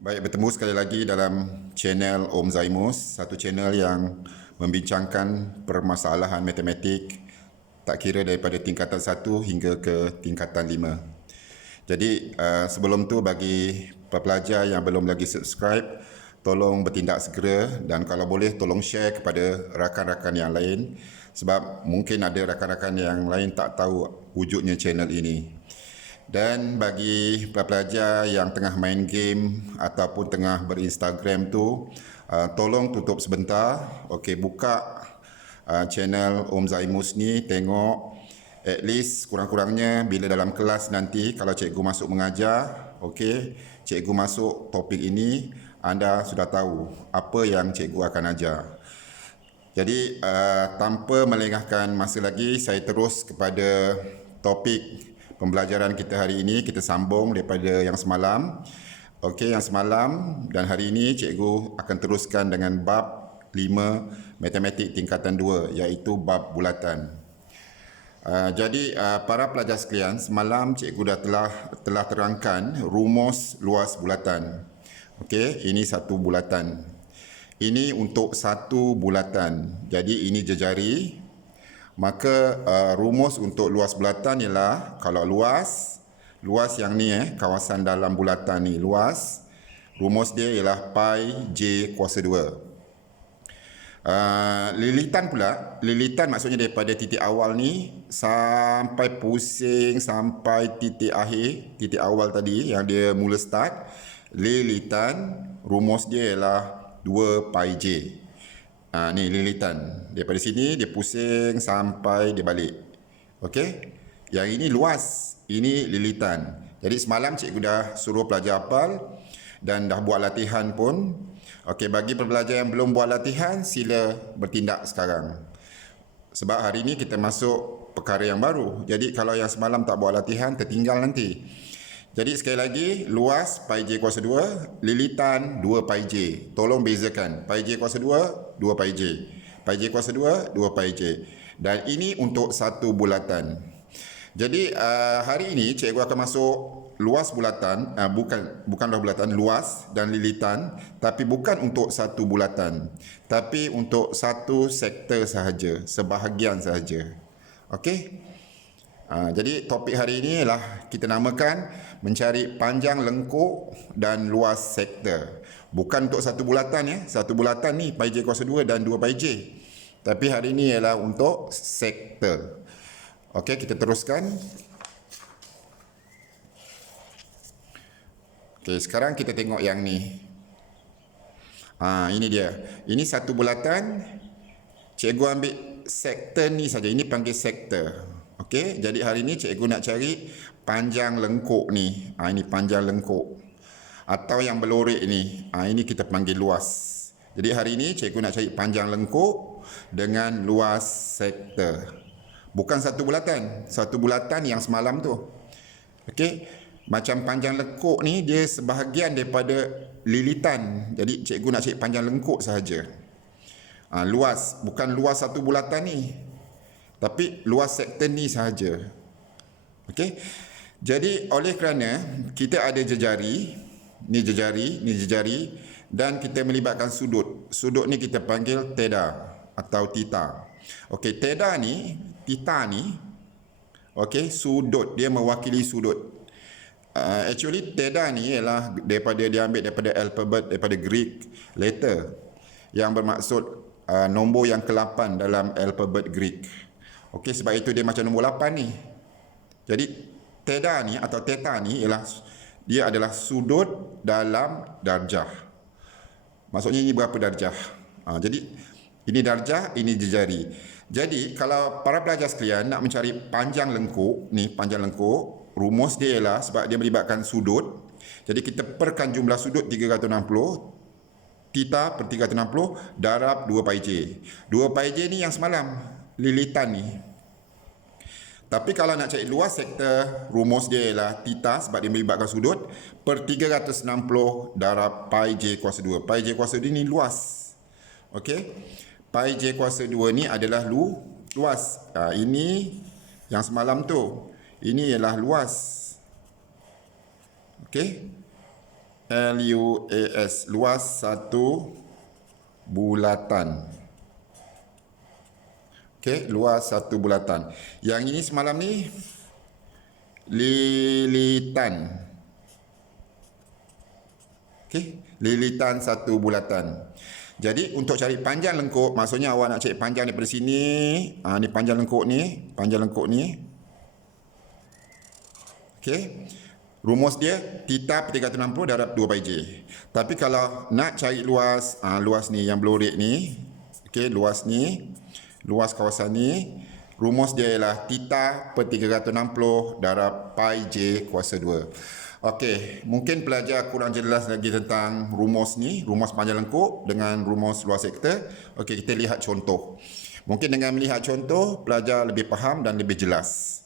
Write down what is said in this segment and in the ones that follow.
Baik, bertemu sekali lagi dalam channel Om Zaimus, satu channel yang membincangkan permasalahan matematik tak kira daripada tingkatan 1 hingga ke tingkatan 5. Jadi, sebelum tu bagi pelajar yang belum lagi subscribe, tolong bertindak segera dan kalau boleh tolong share kepada rakan-rakan yang lain sebab mungkin ada rakan-rakan yang lain tak tahu wujudnya channel ini. Dan bagi pelajar yang tengah main game ataupun tengah berinstagram tu, tolong tutup sebentar. Okey, buka channel Om Zaimus ni, tengok at least kurang-kurangnya bila dalam kelas nanti kalau cikgu masuk mengajar, okey, cikgu masuk topik ini, anda sudah tahu apa yang cikgu akan ajar. Jadi tanpa melengahkan masa lagi, saya terus kepada topik pembelajaran kita hari ini. Kita sambung daripada yang semalam. Okey, yang semalam dan hari ini cikgu akan teruskan dengan bab 5 matematik tingkatan 2 iaitu bab bulatan. Jadi para pelajar sekalian, semalam cikgu dah telah terangkan rumus luas bulatan. Okey, ini satu bulatan. Ini untuk satu bulatan. Jadi ini jejari. Maka rumus untuk luas bulatan ialah kalau luas yang ni kawasan dalam bulatan ni luas, rumus dia ialah pi j kuasa 2. Lilitan maksudnya daripada titik awal ni sampai pusing sampai titik akhir, titik awal tadi yang dia mula start, lilitan rumus dia ialah 2 pi j. Ni lilitan. Daripada sini dia pusing sampai dia balik. Okey? Yang ini luas, ini lilitan. Jadi semalam cikgu dah suruh pelajar hafal dan dah buat latihan pun. Okey, bagi pelajar yang belum buat latihan, sila bertindak sekarang. Sebab hari ini kita masuk perkara yang baru. Jadi kalau yang semalam tak buat latihan, tertinggal nanti. Jadi sekali lagi, luas pi j kuasa 2, lilitan 2 pi j. Tolong bezakan. Pi j kuasa 2, 2 pi j. Pi j kuasa 2, 2 pi j. Dan ini untuk satu bulatan. Jadi hari ini cikgu akan masuk luas bulatan, bukanlah bulatan, luas dan lilitan, tapi bukan untuk satu bulatan, tapi untuk satu sektor sahaja, sebahagian sahaja. Okey? Jadi topik hari ini ialah kita namakan mencari panjang lengkuk dan luas sektor. Bukan untuk satu bulatan ya. Satu bulatan ni pi j kuasa 2 dan 2 pi j. Tapi hari ini ialah untuk sektor. Okey, kita teruskan. Okey, sekarang kita tengok yang ni. Ini dia. Ini satu bulatan. Cikgu ambil sektor ni saja. Ini panggil sektor. Okey, jadi hari ni cikgu nak cari panjang lengkuk ni. Ini panjang lengkuk. Atau yang berlorek ni. Ini kita panggil luas. Jadi hari ni cikgu nak cari panjang lengkuk dengan luas sektor. Bukan satu bulatan. Satu bulatan yang semalam tu. Okey, macam panjang lengkuk ni dia sebahagian daripada lilitan. Jadi cikgu nak cari panjang lengkuk sahaja. Luas, bukan luas satu bulatan ni. Tapi luas sektor ni sahaja. Okey. Jadi oleh kerana kita ada jejari, ni jejari dan kita melibatkan sudut. Sudut ni kita panggil theta atau theta. Okey, theta ni, okey, sudut, dia mewakili sudut. Actually theta ni ialah diambil daripada alfabet, daripada Greek letter yang bermaksud nombor yang ke-8 dalam alfabet Greek. Okey, sebab itu dia macam nombor 8 ni. Jadi theta ni atau theta ni dia adalah sudut dalam darjah. Maksudnya ini berapa darjah. Jadi ini darjah, ini jejari. Jadi kalau para pelajar sekalian nak mencari panjang lengkuk, ni panjang lengkuk, rumus dia ialah sebab dia melibatkan sudut. Jadi kita perkan jumlah sudut 360, theta per 360 darab 2 pi j. 2 pi j ni yang semalam, lilitan ni. Tapi kalau nak cari luas sektor, rumus dia ialah theta sebab dia melibatkan sudut per 360 darab pi j kuasa 2. Pi j kuasa 2 ni luas. Okey. Pi j kuasa 2 ni adalah luas. Ini yang semalam tu. Ini ialah luas. Okey. LUAS, luas satu bulatan. Okey, luas satu bulatan. Yang ini semalam ni lilitan. Okey, lilitan satu bulatan. Jadi untuk cari panjang lengkuk, maksudnya awak nak cari panjang daripada sini, ni panjang lengkuk ni, Okey. Rumus dia theta per 360 darab 2 pi j. Tapi kalau nak cari luas, luas ni yang blue red ni, okey, luas ni, luas kawasan ni, rumus dia ialah theta per 360 darab pi j kuasa 2. Okey, mungkin pelajar kurang jelas lagi tentang rumus ni, rumus panjang lengkuk dengan rumus luas sektor. Okey, kita lihat contoh. Mungkin dengan melihat contoh, pelajar lebih faham dan lebih jelas.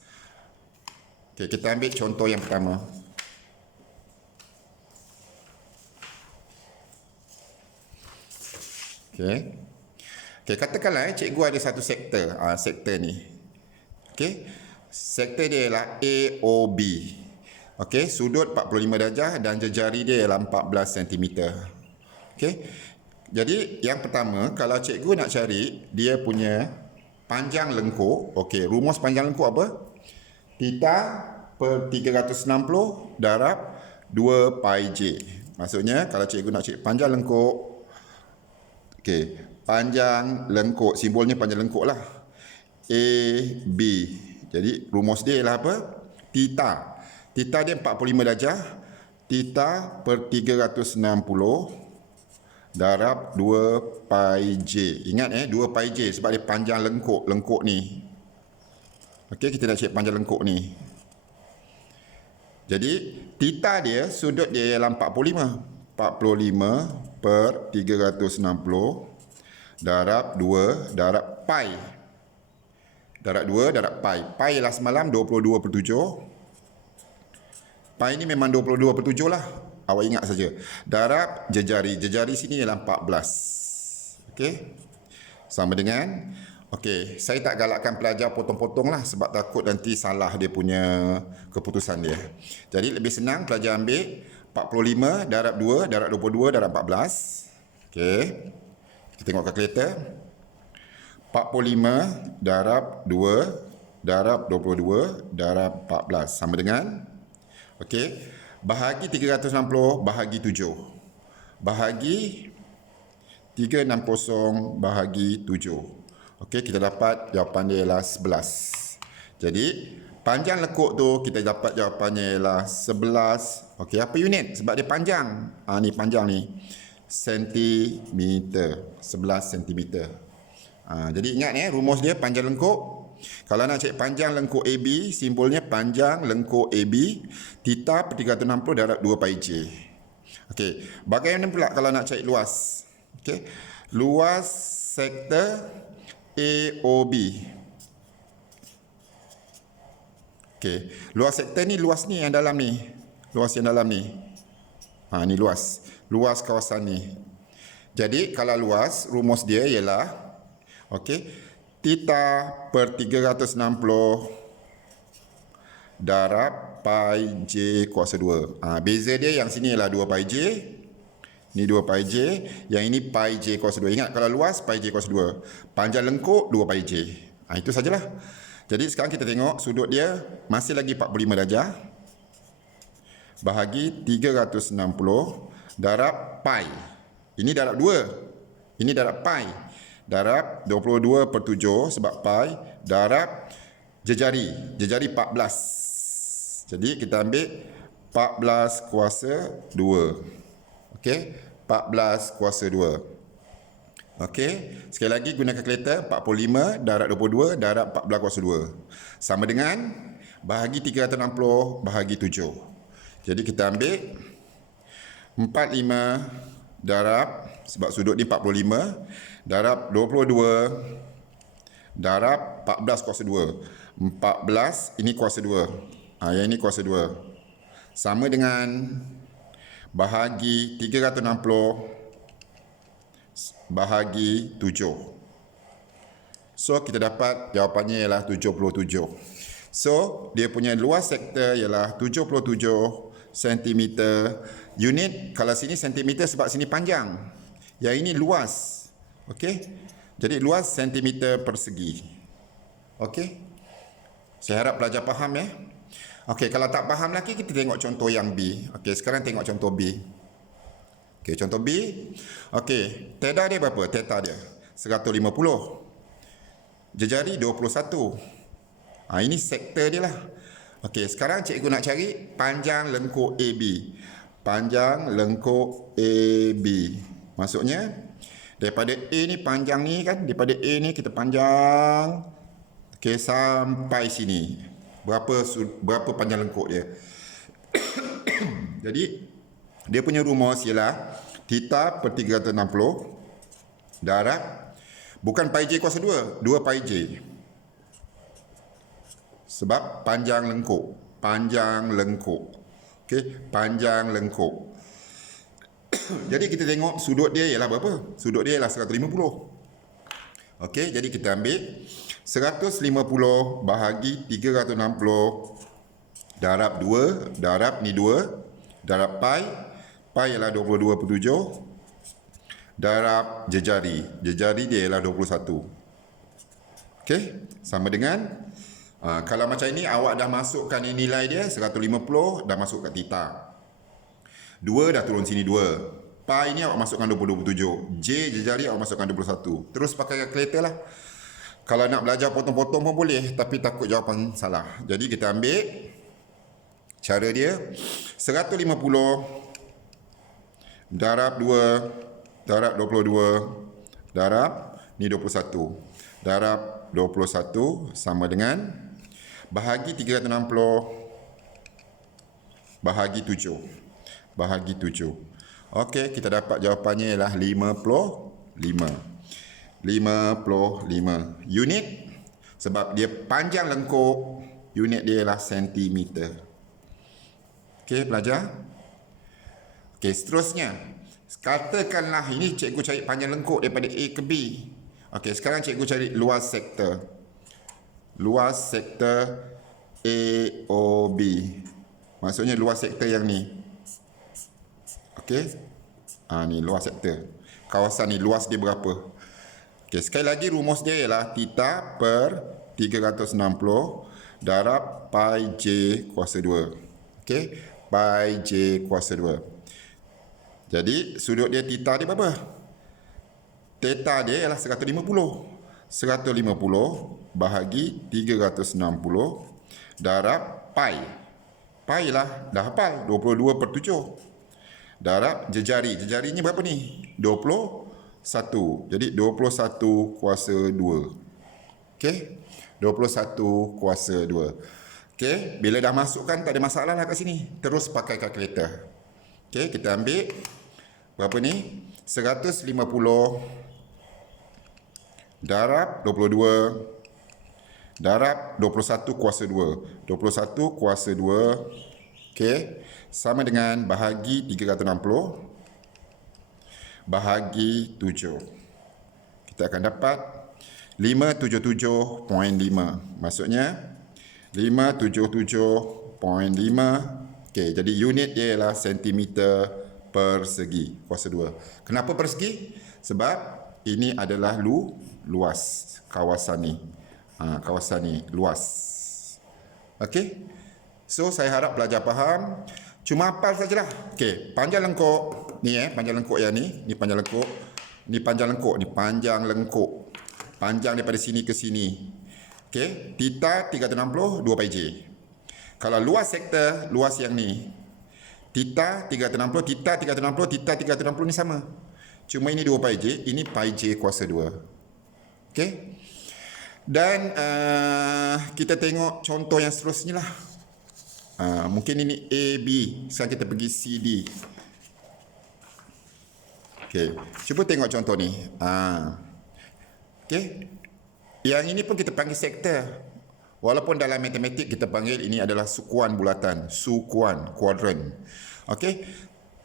Okey, kita ambil contoh yang pertama. Okey. Okey, katakanlah cikgu ada satu sektor, sektor ni. Okey. Sektor dia ialah AOB. Okey, sudut 45 darjah dan jejari dia ialah 14 cm. Okey. Jadi, yang pertama, kalau cikgu nak cari dia punya panjang lengkuk, okey, rumus panjang lengkuk apa? Theta per 360 darab 2 pi j. Maksudnya, kalau cikgu nak cari panjang lengkuk, okey, panjang lengkuk, simbolnya panjang lengkuk lah. AB. Jadi, rumus dia ialah apa? Theta. Theta dia 45 darjah. Theta per 360 darab 2 pi j. Ingat 2 pi j sebab dia panjang lengkuk ni. Okey, kita nak cek panjang lengkuk ni. Jadi, theta dia, sudut dia ialah 45. 45 per 360 darab 2 darab pi. Darab 2 darab pi. Pi ialah semalam 22/7. Pi ni memang 22/7 lah. Awak ingat saja. Darab jejari. Jejari sini ialah 14. Okey. Sama dengan, okey, saya tak galakkan pelajar potong-potong lah sebab takut nanti salah dia punya keputusan dia. Jadi lebih senang pelajar ambil 45 darab 2 darab 22 darab 14. Okey. Kita tengok kalkulator. 45 darab 2 darab 22 darab 14 sama dengan, okey, bahagi 360 bahagi 7. Bahagi 360 bahagi 7. Okey, kita dapat jawapan dia ialah 11. Jadi, panjang lekuk tu kita dapat jawapannya ialah 11. Okey, apa unit? Sebab dia panjang. Ni panjang ni. Sentimeter. 11 cm. Jadi ingat rumus dia panjang lengkuk. Kalau nak cek panjang lengkuk AB, simbolnya panjang lengkuk AB, theta per 360 darab 2 pi j. Okey, bagaimana pula kalau nak cek luas? Okey, luas sektor AOB. Okey, luas sektor ni, luas ni yang dalam ni. Luas yang dalam ni. Ni luas. Luas kawasan ni. Jadi, kalau luas, rumus dia ialah, okey, theta per 360 darab pi j kuasa 2. Beza dia yang sini ialah 2 pi j. Ni 2 pi j. Yang ini pi j kuasa 2. Ingat, kalau luas, pi j kuasa 2. Panjang lengkuk, 2 pi j. Itu sajalah. Jadi sekarang kita tengok sudut dia masih lagi 45 darjah. Bahagi 360 darab pi. Ini darab 2. Ini darab pi. Darab 22/7 sebab pi darab jejari. Jejari 14. Jadi kita ambil 14 kuasa 2. Okey, 14 kuasa 2. Okey, sekali lagi guna kalkulator. 45 darab 22 darab 14 kuasa 2. Sama dengan bahagi 360 bahagi 7. Jadi kita ambil 45 darab, sebab sudut ni 45, darab 22 darab 14 kuasa 2. 14, ini kuasa 2. Yang ini kuasa 2. Sama dengan bahagi 360 bahagi 7. So, kita dapat jawapannya ialah 77. So, dia punya luas sektor ialah 77 cm Unit kalau sini sentimeter sebab sini panjang. Yang ini luas. Okey. Jadi luas sentimeter persegi. Okey. Saya harap pelajar faham ya. Okey, kalau tak faham lagi kita tengok contoh yang B. Okey, sekarang tengok contoh B. Okey, contoh B. Okey, theta dia berapa? Theta dia 150. Jejari 21. Ini sektor dia lah. Okey, sekarang cikgu nak cari panjang lengkuk AB. Panjang lengkuk AB. Maksudnya, daripada A ni panjang ni kan, daripada A ni kita panjang, okey, sampai sini. Berapa panjang lengkuk dia? Jadi, dia punya rumus ialah theta per 360 darab, bukan pi j kuasa 2 pi j. Sebab panjang lengkuk. Panjang lengkuk. Okey, panjang lengkuk. Jadi kita tengok sudut dia ialah berapa? Sudut dia ialah 150. Okey, jadi kita ambil 150 bahagi 360 darab 2, darab ni 2, darab pi. Pi ialah 22/7. Darab jejari. Jejari dia ialah 21. Okey, sama dengan kalau macam ini awak dah masukkan nilai dia 150 dah masuk kat theta. 2 dah turun sini 2. Pi ni awak masukkan 22/7. J jejari awak masukkan 21. Terus pakai kalkulator lah. Kalau nak belajar potong-potong pun boleh, tapi takut jawapan salah. Jadi kita ambil cara dia 150 darab 2 darab 22 darab ni 21 darab 21 sama dengan bahagi 360 bahagi 7. Bahagi 7. Okey, kita dapat jawapannya ialah 55. 55. Unit, sebab dia panjang lengkuk, unit dia ialah sentimeter. Okey, pelajar. Okey, seterusnya. Katakanlah ini cikgu cari panjang lengkuk daripada A ke B. Okey, sekarang cikgu cari luas sektor. Luas sektor AOB. Maksudnya luas sektor yang ni. Okey. Ni luas sektor. Kawasan ni luas dia berapa? Okey, sekali lagi rumus dia ialah theta per 360 darab pi j kuasa 2. Okey, pi j kuasa 2. Jadi sudut dia theta dia berapa? Theta dia ialah 150. 150 bahagi 360 darab pi. Pi lah dah hafal 22/7. Darab jejari. Jejarinya berapa ni? 21. Jadi 21 kuasa 2. Okey? 21 kuasa 2. Okey? Bila dah masukkan tak ada masalah lah kat sini. Terus pakai kalkulator. Okey, kita ambil berapa ni? 150 darab 22 darab 21 kuasa 2. 21 kuasa 2. Okey, sama dengan bahagi 360 bahagi 7. Kita akan dapat 577.5. Maksudnya 577.5. Okey, jadi unit dia ialah sentimeter persegi kuasa 2. Kenapa persegi? Sebab ini adalah luas kawasan ni. Kawasan ni luas. Okey. So saya harap pelajar faham. Cuma hafal sajalah. Okey, panjang lengkuk ni panjang lengkuk yang ni panjang lengkuk. Ni panjang lengkuk, ni panjang lengkuk. Panjang daripada sini ke sini. Okey, theta 360 2 pi j. Kalau luas sektor, luas yang ni. Theta 360, theta 360, theta 360 ni sama. Cuma ini 2 pi j, ini pi j kuasa 2. Okey. Dan kita tengok contoh yang seterusnya lah. Mungkin ini A, B. Sekarang kita pergi C, D. Okey. Cuba tengok contoh ni. Okey. Yang ini pun kita panggil sektor. Walaupun dalam matematik kita panggil ini adalah sukuan bulatan. Sukuan, kuadran. Okey.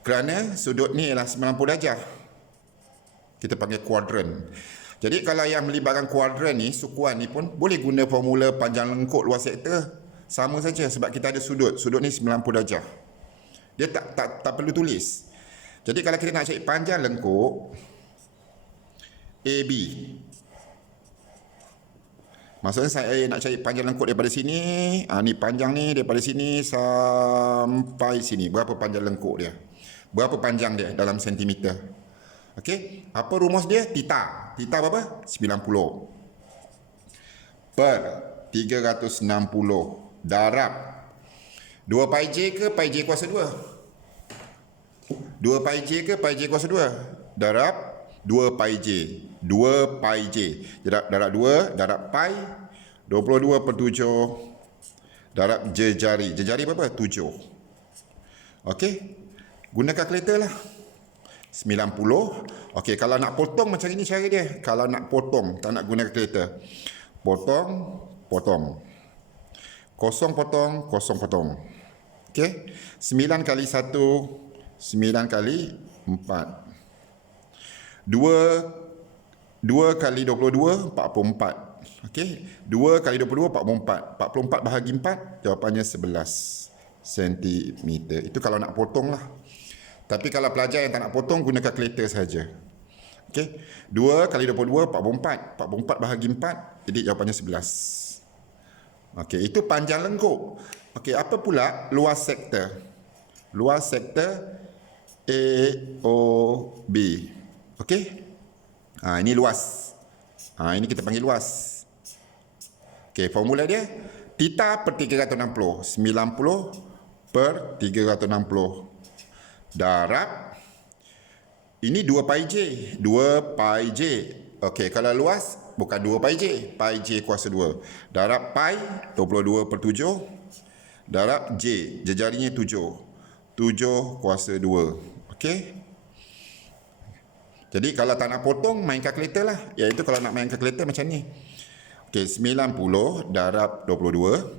Kerana sudut ni ialah 90 darjah. Kita panggil kuadran. Jadi kalau yang melibatkan kuadran ni, sukuan ni pun boleh guna formula panjang lengkuk luas sektor. Sama saja sebab kita ada sudut. Sudut ni 90 darjah. Dia tak perlu tulis. Jadi kalau kita nak cari panjang lengkuk AB, maksudnya saya nak cari panjang lengkuk daripada sini, ni panjang ni daripada sini sampai sini. Berapa panjang lengkuk dia? Berapa panjang dia dalam sentimeter? Okey, apa rumus dia? Theta. Theta berapa? 90 per 360 darab 2 pi j ke pi j kuasa 2? 2 pi j ke pi j kuasa 2? Darab 2 pi j. 2 pi j. Darab 2, darab pi, 22 per 7, darab jejari. Jejari berapa? 7. Okey. Guna kalkulator lah. 90. Okey, kalau nak potong macam ini cara dia. Kalau nak potong, tak nak guna kalkulator. Potong. Kosong potong. Okey. 9 kali 1, 9 kali 4. 2 kali 22, 44. Okey. 2 kali 22, 44. 44 bahagi 4, jawapannya 11 cm. Itu kalau nak potong lah. Tapi kalau pelajar yang tak nak potong, guna kalkulator saja. Okey. 2 kali 22, 44. 44 bahagi 4, jadi jawapannya 11. Okey, itu panjang lengkuk. Okey, apa pula luas sektor? Luas sektor AOB. Okey. Ini luas. Ini kita panggil luas. Okey, formula dia theta per 360. 90 per 360 darab, ini 2 pi j. 2 pi j. Okey, kalau luas bukan 2 pi j. Pi j kuasa 2. Darab pi, 22 per 7. Darab j. Jejarinya 7. 7 kuasa 2. Okey. Jadi kalau tak nak potong, main kalkulator lah. Iaitu kalau nak main kalkulator macam ni. Okey, 90 darab 22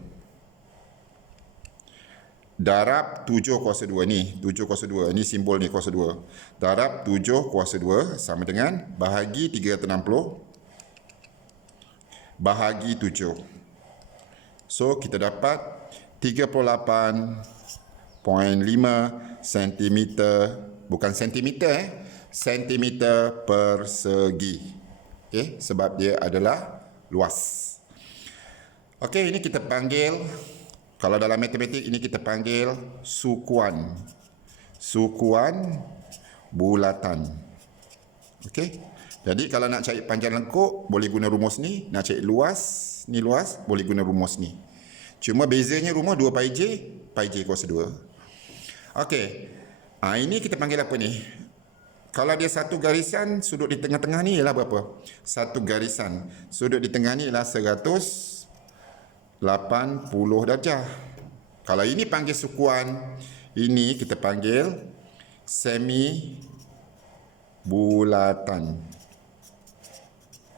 darab 7 kuasa 2 ni. 7 kuasa 2. Ini simbol ni kuasa 2. Darab 7 kuasa 2 sama dengan bahagi 360 bahagi 7. So, kita dapat 38.5 cm. Bukan sentimeter sentimeter persegi. Okey, sebab dia adalah luas. Okey, ini kita panggil, kalau dalam matematik ini kita panggil sukuan. Sukuan bulatan. Okey. Jadi kalau nak cari panjang lengkuk boleh guna rumus ni, nak cari luas, ni luas, boleh guna rumus ni. Cuma bezanya rumus 2 pi j kuasa 2. Okey. Ini kita panggil apa ni? Kalau dia satu garisan, sudut di tengah-tengah ni ialah berapa? Satu garisan. Sudut di tengah ni ialah 180 darjah. Kalau ini panggil sukuan, ini kita panggil semi bulatan.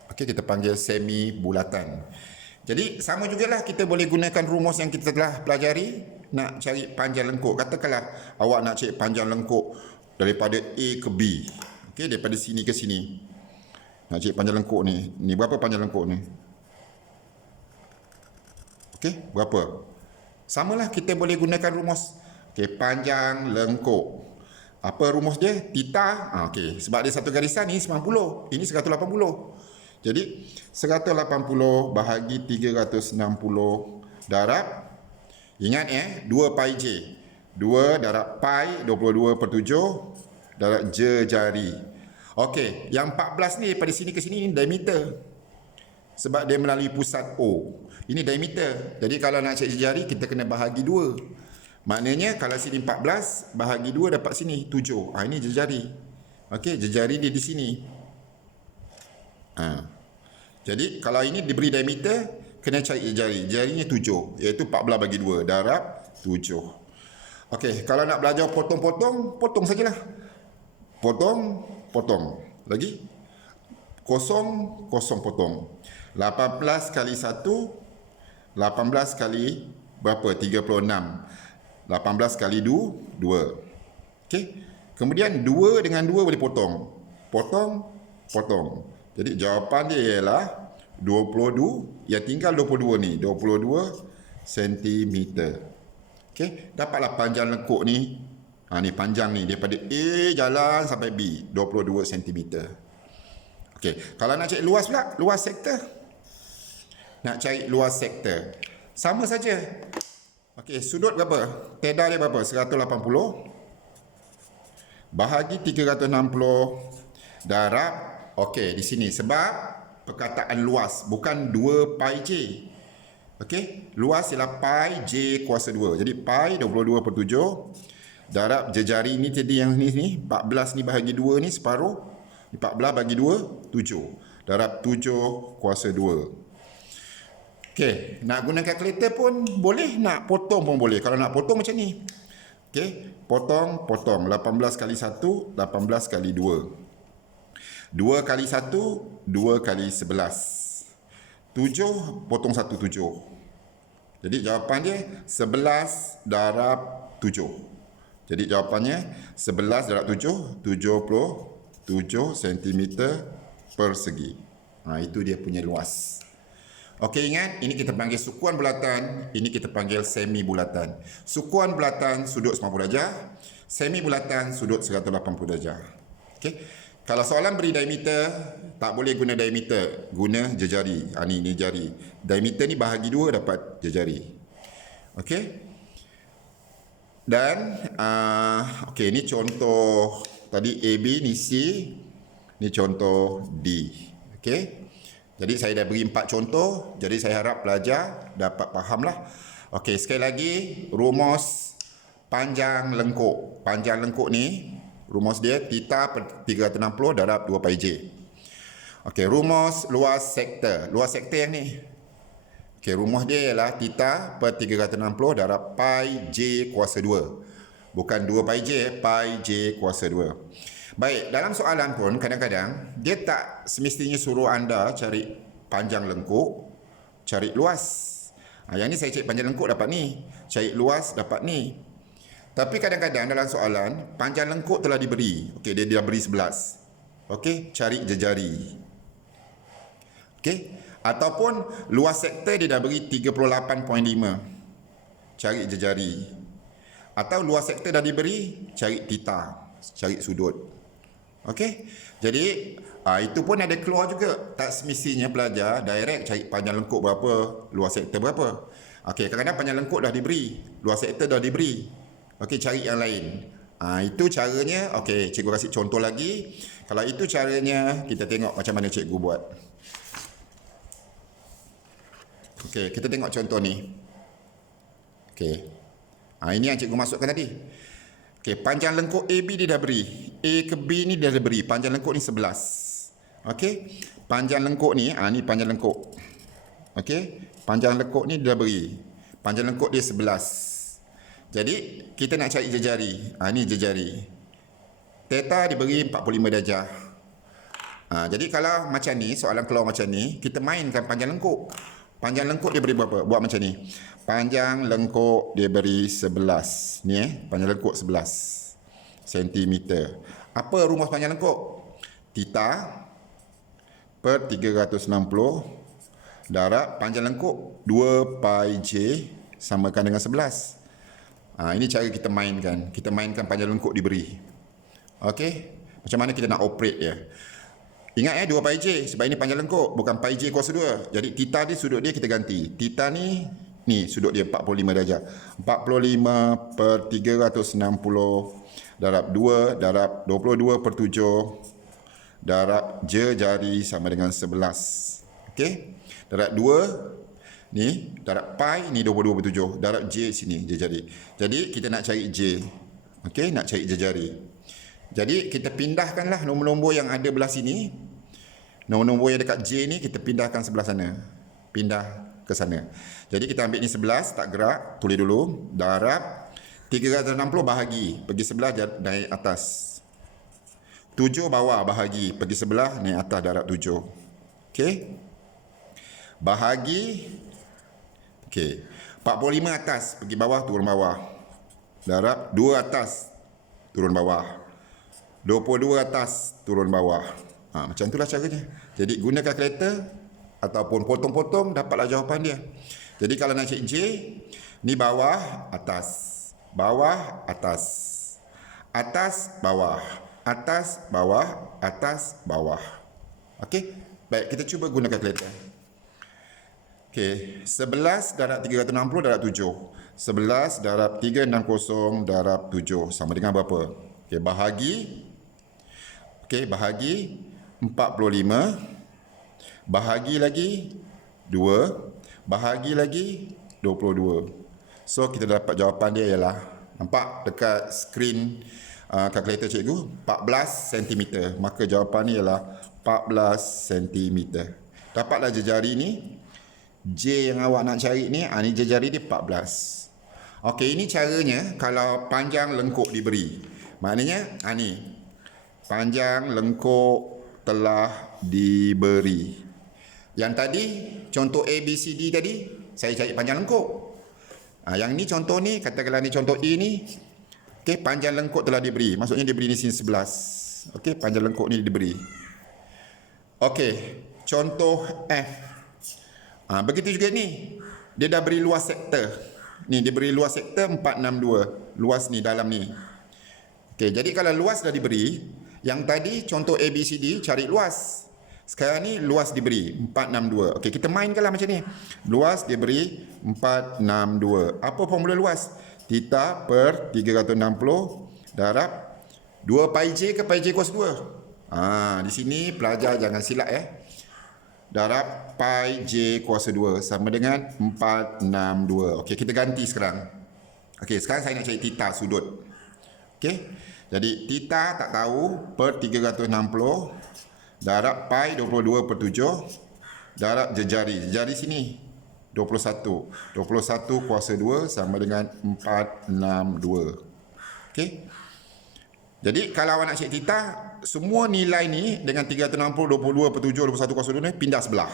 Okey, kita panggil semi bulatan. Jadi sama jugalah kita boleh gunakan rumus yang kita telah pelajari nak cari panjang lengkuk. Katakanlah awak nak cari panjang lengkuk daripada A ke B. Okey, daripada sini ke sini. Nak cari panjang lengkuk ni. Ni berapa panjang lengkuk ni? Okey, berapa? Samalah kita boleh gunakan rumus. Okey, panjang lengkuk. Apa rumus dia? Theta. Okey, sebab dia satu garisan ni 90. Ini 180. Jadi 180 bahagi 360 darab, ingat 2 pi j. 2 darab pi 22 per 7 darab jejari. Okey, yang 14 ni daripada sini ke sini ni diameter. Sebab dia melalui pusat O. Ini diameter. Jadi kalau nak cari jejari kita kena bahagi 2. Maknanya kalau sini 14 bahagi 2 dapat sini 7. Ini jejari. Okey, jejari dia di sini. Jadi kalau ini diberi diameter, kena cari jari. Jarinya 7, iaitu 14 bagi 2 darab 7. Okey, kalau nak belajar potong-potong, potong sajalah. Potong. Lagi? Kosong potong. 18 kali 1, 18 kali berapa? 36. 18 kali 2, 2. Okey. Kemudian 2 dengan 2 boleh potong. Potong. Jadi jawapan dia ialah 22, yang tinggal 22 ni, 22 cm. Okey, dapatlah panjang lengkuk ni Ni panjang ni daripada A jalan sampai B 22 cm. Okey, kalau nak cari luas pula, luas sektor. Nak cari luas sektor. Sama saja. Okey, sudut berapa? Theta dia berapa? 180 bahagi 360 darab. Okey, di sini sebab perkataan luas bukan 2 pi j. Okey, luas ialah pi j kuasa 2. Jadi pi 22/7 darab jejari ni tadi yang ni 14 ni bahagi 2 ni separuh. 14 bagi 2 7 darab 7 kuasa 2. Okey, nak guna kalkulator pun boleh, nak potong pun boleh. Kalau nak potong macam ni. Okey, potong. 18 kali 1, 18 kali 2. 2 kali 1, 2 kali 11. 7, potong 1, 7. Jadi jawapan dia 11 darab 7. Jadi jawapannya 11 darab 7, 77 cm persegi. Itu dia punya luas. Okey, ingat, ini kita panggil sukuan bulatan, ini kita panggil semi bulatan. Sukuan bulatan sudut 90 darjah, semi bulatan sudut 180 darjah. Okey. Kalau soalan beri diameter, tak boleh guna diameter, guna jejari. Ni jari. Diameter ni bahagi 2 dapat jejari. Okey. Dan okey, ni contoh tadi AB ni C, ni contoh D. Okey. Jadi saya dah beri 4 contoh. Jadi saya harap pelajar dapat fahamlah. Okey, sekali lagi rumus panjang lengkuk. Panjang lengkuk ni rumus dia theta per 360 darab 2 pi j. Okey, rumus luas sektor. Luas sektor yang ni. Okey, rumus dia ialah theta per 360 darab pi j kuasa 2. Bukan 2 pi j, pi j kuasa 2. Baik, dalam soalan pun kadang-kadang dia tak semestinya suruh anda cari panjang lengkuk, cari luas. Yang ni saya cari panjang lengkuk dapat ni, cari luas dapat ni. Tapi kadang-kadang dalam soalan panjang lengkuk telah diberi. Okey, dia dah beri 11. Okey, cari jejari. Okey, ataupun luas sektor dia dah beri 38.5. Cari jejari. Atau luas sektor dah diberi, cari theta, cari sudut. Okey. Jadi itu pun ada keluar juga. Tak semestinya pelajar direct cari panjang lengkuk berapa, luas sektor berapa. Okey, kadang-kadang panjang lengkuk dah diberi, luas sektor dah diberi. Okey, cari yang lain. Itu caranya. Okey, cikgu kasih contoh lagi. Kalau itu caranya, kita tengok macam mana cikgu buat. Okey, kita tengok contoh ni. Okey. Ini yang cikgu masukkan tadi. Okey, panjang lengkuk AB dia dah beri. A ke B ni dah beri. Panjang lengkuk ni 11. Okey. Panjang lengkuk ni, ni panjang lengkuk. Okey. Panjang lengkuk ni dah beri. Panjang lengkuk dia 11. Jadi, kita nak cari jejari. Ni jejari. Theta diberi 45 darjah. Jadi kalau macam ni, soalan keluar macam ni, kita mainkan panjang lengkuk. Panjang lengkuk dia beri berapa? Buat macam ni. Panjang lengkuk dia beri 11. Ni panjang lengkuk 11 cm. Apa rumus panjang lengkuk? Theta per 360 darab panjang lengkuk 2 pi j samakan dengan 11. Ini cara kita mainkan. Kita mainkan panjang lengkuk diberi. Okey. Macam mana kita nak operate dia? Ingat 2 pi j sebab ini panjang lengkuk, bukan pi j kuasa 2. Jadi theta dia, sudut dia kita ganti. Theta ni sudut dia 45 darjah. 45 per 360 darab 2 darab 22/7 darab jejari sama dengan 11. Okey. Darab 2 ni, darab pi ni 22/7, darab j sini jejari. Jadi kita nak cari j. Okey, nak cari jejari. Jadi kita pindahkanlah nombor-nombor yang ada belah sini. Nombor-nombor yang dekat J ni kita pindahkan sebelah sana. Pindah ke sana. Jadi kita ambil ni 11, tak gerak, tulis dulu. Darab 360 bahagi, pergi sebelah naik atas. 7 bawah bahagi, pergi sebelah naik atas darab 7. Okey. Bahagi. Okey. 45 atas, pergi bawah, turun bawah. Darab 2 atas, turun bawah. 22 atas, turun bawah. Macam itulah caranya. Jadi guna kalkulator ataupun potong-potong, dapatlah jawapan dia. Jadi kalau nak cek J, ni bawah, atas. Bawah, atas. atas, bawah, atas, bawah, atas, bawah. Okey, baik, kita cuba guna kalkulator. Okey, 11 darab 360 darab 7. 11 darab 360 darab 7 sama dengan berapa? Okey, bahagi 45, bahagi lagi 2, bahagi lagi 22. So kita dapat jawapan dia ialah, nampak dekat skrin kalkulator cikgu, 14 cm. Maka jawapan ni ialah 14 cm. Dapatlah jejari ni. J yang awak nak cari ni, ni jejari dia 14. Okey, ini caranya kalau panjang lengkuk diberi. Maknanya ni panjang lengkuk telah diberi. Yang tadi contoh A, B, C, D tadi saya cari panjang lengkuk. Yang ni contoh ni, katakanlah ni contoh E ni. Okey, panjang lengkuk telah diberi. Maksudnya diberi ni sini 11. Okey, panjang lengkuk ni diberi. Okey, contoh F. Begitu juga ni. Dia dah beri luas sektor. Ni dia beri luas sektor 462. Luas ni dalam ni. Okey, jadi kalau luas dah diberi, yang tadi contoh A, B, C, D cari luas. Sekarang ni luas diberi 462. Okey, kita mainkanlah macam ni. Luas diberi 462. Apa formula luas? Theta per 360 darab 2 pi j ke pi j kuasa 2. Di sini pelajar jangan silap darab pi j kuasa 2 sama dengan 462. Okey, kita ganti sekarang. Okey, sekarang saya nak cari theta sudut. Okey, jadi theta tak tahu, per 360 darab pi 22 per 7 darab jejari. Jejari sini 21. 21 kuasa 2 sama dengan 462. Okey. Jadi kalau awak nak cek theta, semua nilai ni dengan 360, 22 per 7, 21 kuasa 2 ni pindah sebelah.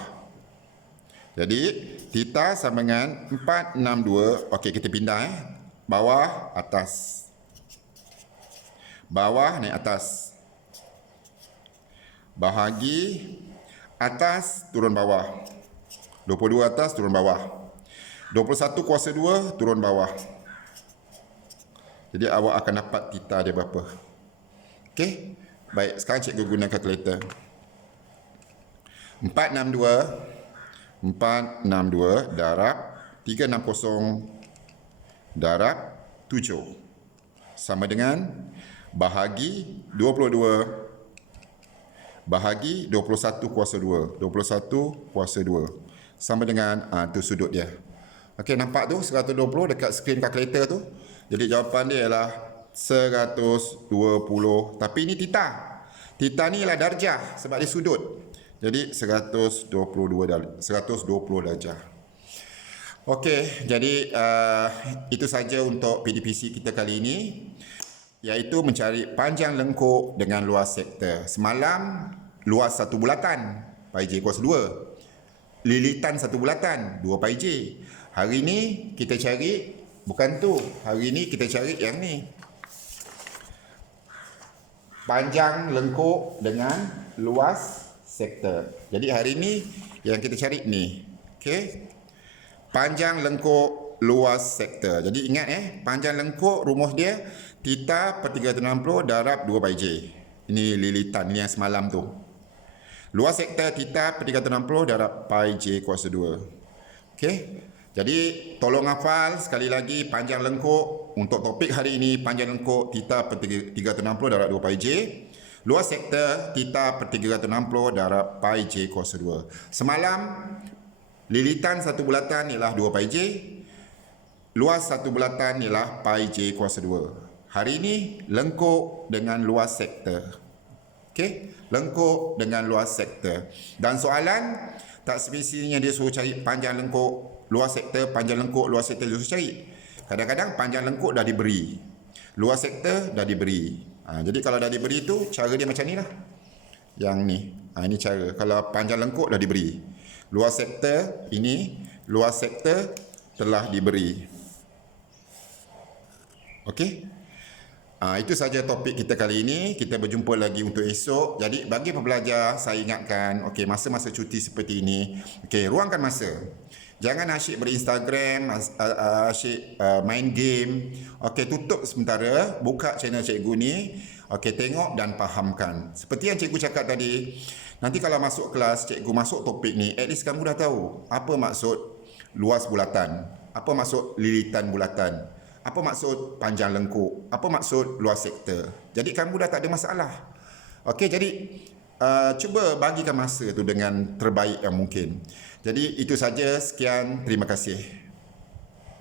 Jadi theta sama dengan 462. Okey, kita pindah bawah, atas. Bawah naik atas. Bahagi atas turun bawah. 22 atas turun bawah. 21 kuasa 2 turun bawah. Jadi awak akan dapat theta dia berapa. Okey. Baik, sekarang cikgu guna kalkulator. 462 darab 360 darab 7 sama dengan bahagi 22 bahagi 21 kuasa 2. 21 kuasa 2 sama dengan tu sudut dia. Okey, nampak tu 120 dekat skrin kalkulator tu. Jadi jawapan dia ialah 120. Tapi ini theta. Theta ni ialah darjah sebab dia sudut. Jadi 120 darjah. Okey, jadi itu saja untuk PDPC kita kali ini, iaitu mencari panjang lengkuk dengan luas sektor. Semalam luas satu bulatan pi j kuasa 2. Lilitan satu bulatan 2 pi j. Hari ni kita cari bukan tu. Hari ni kita cari yang ni. Panjang lengkuk dengan luas sektor. Jadi hari ni yang kita cari ni. Okey. Panjang lengkuk luas sektor. Jadi ingat panjang lengkuk rumus dia theta per 360 darab 2 pi j. Ini lilitan, ini yang semalam tu. Luas sektor theta per 360 darab pi j kuasa 2. Okey. Jadi tolong hafal sekali lagi panjang lengkuk untuk topik hari ini. Panjang lengkuk theta per 360 darab 2 pi j. Luas sektor theta per 360 darab pi j kuasa 2. Semalam lilitan satu bulatan ialah 2 pi j. Luas satu bulatan ialah pi j kuasa 2. Hari ini lengkuk dengan luas sektor. Okey, lengkuk dengan luas sektor. Dan soalan tak semestinya dia suruh cari panjang lengkuk luas sektor, panjang lengkuk luas sektor dia suruh cari. Kadang-kadang panjang lengkuk dah diberi, luas sektor dah diberi. Jadi kalau dah diberi tu cara dia macam ni lah. Yang ni. Ini cara. Kalau panjang lengkuk dah diberi, luas sektor ini, luas sektor telah diberi. Okey. Itu saja topik kita kali ini. Kita berjumpa lagi untuk esok. Jadi bagi pembelajar saya ingatkan, okey, masa-masa cuti seperti ini, okey, ruangkan masa. Jangan asyik berinstagram, asyik main game. Okey, tutup sementara, buka channel cikgu ni. Okey, tengok dan fahamkan. Seperti yang cikgu cakap tadi, nanti kalau masuk kelas, cikgu masuk topik ni, at least kamu dah tahu apa maksud luas bulatan, apa maksud lilitan bulatan, apa maksud panjang lengkuk, apa maksud luas sektor. Jadi kamu dah tak ada masalah. Okey, jadi cuba bagikan masa tu dengan terbaik yang mungkin. Jadi itu saja, sekian, terima kasih.